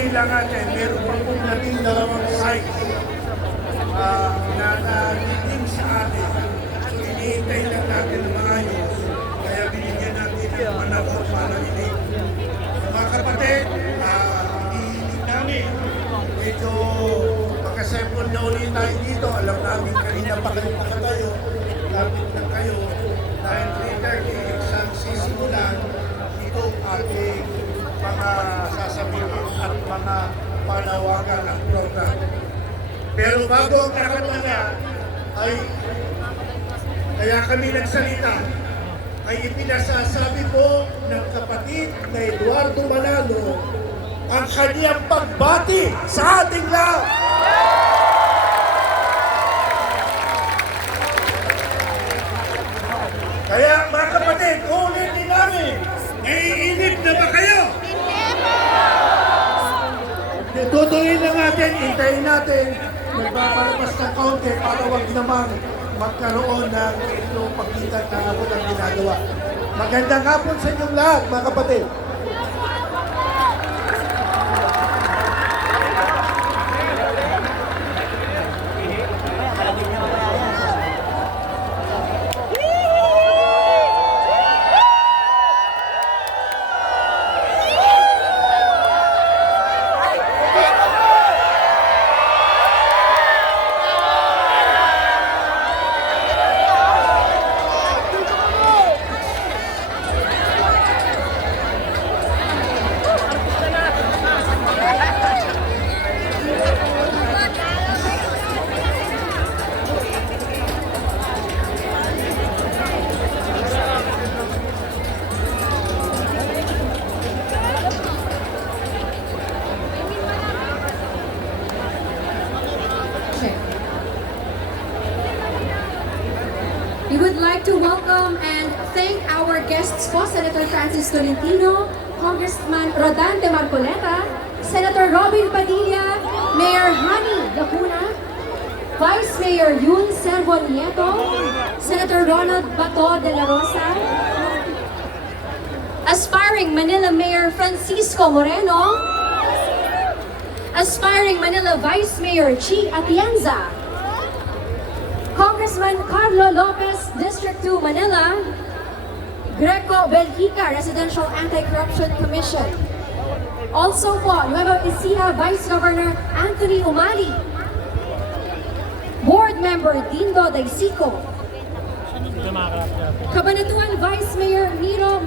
hinihintay lang natin. Meron pa pong nating dalawang sites na nagiging sa atin. So hinihintay lang natin ng maayos. Kaya binigyan natin ng manap para inig. Mga kapatid, hinihinig namin. Medyo makasempon na ulit tayo dito. Alam namin kanina pa kayo tayo. Lapit na kayo. Dahil 3:30 exam sisimulan. Ito ating mga sasabihin at mga panawagan ng program. Pero bago ang kakatayan ay kaya kami nagsalita ay ipinasasabi po ng kapatid na Eduardo Manalo ang kaniyang pagbati sa ating lahat. Kaya mga kapatid, ulitin namin, naiinip na ba kayo? Tutuloy na natin, hintayin natin, magpapalabas ng kaunti para wag naman magkaroon ng itong pagitan na ako ng ginagawa. Magandang hapon sa inyong lahat, mga kapatid. We would like to welcome and thank our guests po, Senator Francis Tolentino, Congressman Rodante Marcoleta, Senator Robin Padilla, Mayor Hani Lacuna, Vice Mayor Yun Servo Nieto, Senator Ronald Bato de la Rosa, aspiring Manila Mayor Francisco Moreno, aspiring Manila Vice Mayor Chi Atienza, Congressman Carlo Lopez, District 2, Manila, Greco Belgica, Residential Anti-Corruption Commission. Also po, Nueva Ecija Vice Governor Anthony Umali, Board Member Dindo Daisico, Cabanatuan Vice Mayor Nino